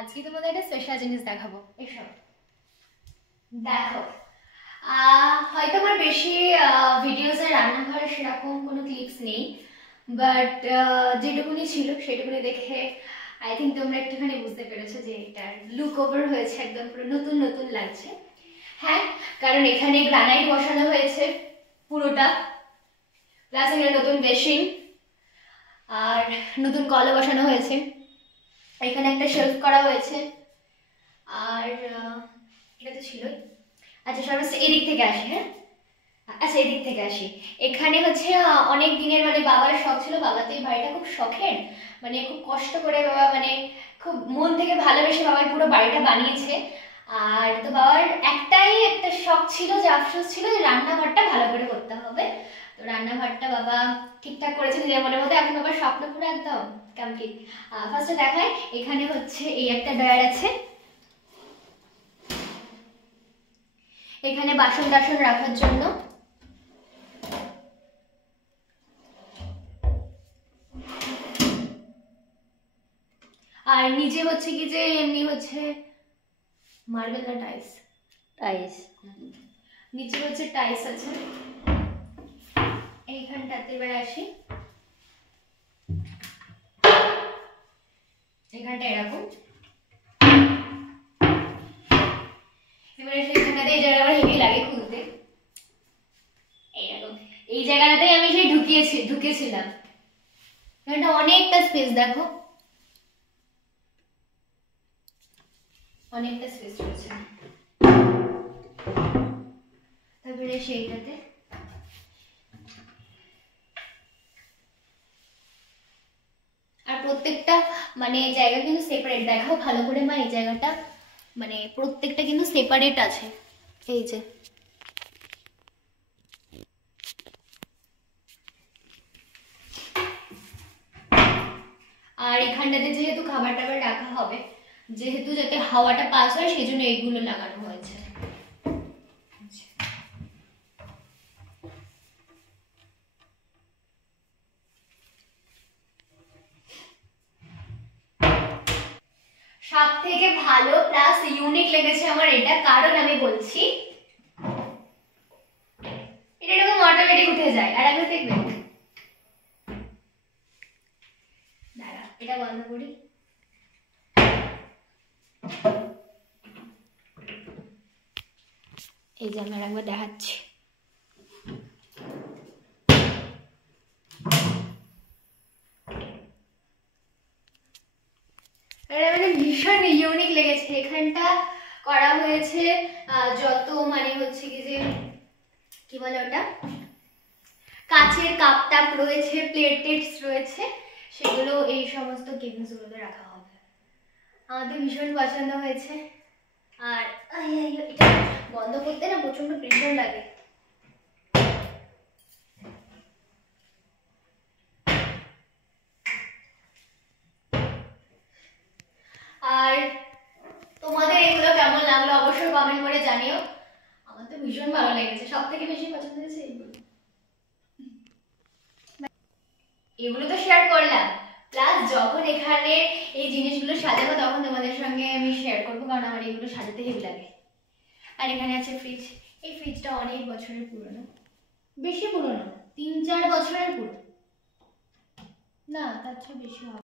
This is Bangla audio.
আজকে তোমাদের একটা স্পেশাল জিনিস দেখাবো। এসব দেখো, হয়তো আমার বেশি ভিডিওসে রান্নাঘরে সেরকম কোনো ক্লিপস নেই, বাট যেটুকুনি ছিল সেটুকুনি দেখে আই থিঙ্ক তোমরা একটুখানি বুঝতে পেরেছো যে এটার লুক ওভার হয়েছে, একদম পুরো নতুন নতুন লাগছে। হ্যাঁ, কারণ এখানে গ্রানাইট বসানো হয়েছে পুরোটা, প্লাস এখানে নতুন বেসিন আর নতুন কলও বসানো হয়েছে। এখানে একটা শেলফ করা হয়েছে, আর এটা তো ছিলই। আচ্ছা সর্বশেষ এদিক থেকে আসি। হ্যাঁ আচ্ছা, এদিক থেকে আসি। এখানে হচ্ছে অনেক দিনের মানে বাবার শখ ছিল, বাবা তো এই বাড়িটা খুব শখের, মানে খুব কষ্ট করে বাবা মানে খুব মন থেকে ভালোবেসে বাবার পুরো বাড়িটা বানিয়েছে। আর তো বাবার একটাই একটা শখ ছিল, যে আফসোস ছিল যে রান্নাঘরটা ভালো করে করতে হবে। তো রান্নাঘরটা বাবা ঠিকঠাক করেছে নিজের মনের মধ্যে, এখন বাবার স্বপ্ন পুরো একদম কমপ্লিট। ফার্স্টে দেখায়, এখানে হচ্ছে এই একটা ড্রয়ার আছে, এখানে বাসন টাসন রাখার জন্য। আর নিচে হচ্ছে কি যে এমনি হচ্ছে মার্বেল না টাইলস, টাইলস নিচে হচ্ছে টাইলস আছে। এইখানটাতে এবার আসি, এখানটা এরকম। এবার এখানটাতে এই জায়গাটা হেভি লাগে খুলতে, এইরকম। এই জায়গাটাতেই আমি সেই ঢুকেছিলাম। এখানটা অনেকটা স্পেস, দেখো অনেকটা স্পেস রয়েছে। তারপরে সেইটাতে আর প্রত্যেকটা মানে জায়গা কিন্তু সেপারেট, দেখাও ভালো করে মা, এই জায়গাটা মানে প্রত্যেকটা কিন্তু সেপারেট আছে। এই যে আর এখানটাতে যেহেতু খাবার টাবার রাখা হবে, যেহেতু যাতে হাওয়াটা পাস হয় সেই জন্য এইগুলো লাগানো হয়েছে। সব থেকে ভালো প্লাস ইউনিক লেগেছে আমার এটা, কারণ আমি বলছি এটা এরকম অটোমেটিক উঠে যায়। আর আগে দেখবে, দাঁড়া এটা বন্ধ করি। এই যে আমি একবার দেখাচ্ছি, মানে ভীষণ ইউনিক লেগেছে। এখানটা করা হয়েছে যত মানে হচ্ছে কি যে কি বলে ওটা, কাচের কাপ টাপ রয়েছে, প্লেট টেটস রয়েছে, সেগুলো এই সমস্ত কেবিনসগুলোতে রাখা হবে। আমাদের ভীষণ পছন্দ হয়েছে। আর এটা বন্ধ করতে না প্রচন্ড প্রেশার লাগে। আর তোমাদের এগুলো কেমন লাগলো অবশ্যই কমেন্ট করে জানিও। আমার তো ভীষণ ভালো লেগেছে, সব থেকে বেশি পছন্দ হয়েছে এইগুলো। এগুলো তো শেয়ার করলাম, প্লাস যখন এখানে এই জিনিসগুলো সাজাবো তখন তোমাদের সঙ্গে আমি শেয়ার করবো, কারণ আমার এগুলো সাজাতে হেভি লাগে। আর এখানে আছে ফ্রিজ, এই ফ্রিজটা অনেক বছরের পুরনো, বেশি পুরনো, 3-4 বছরের পুরনো, না তার চেয়ে বেশি হবে।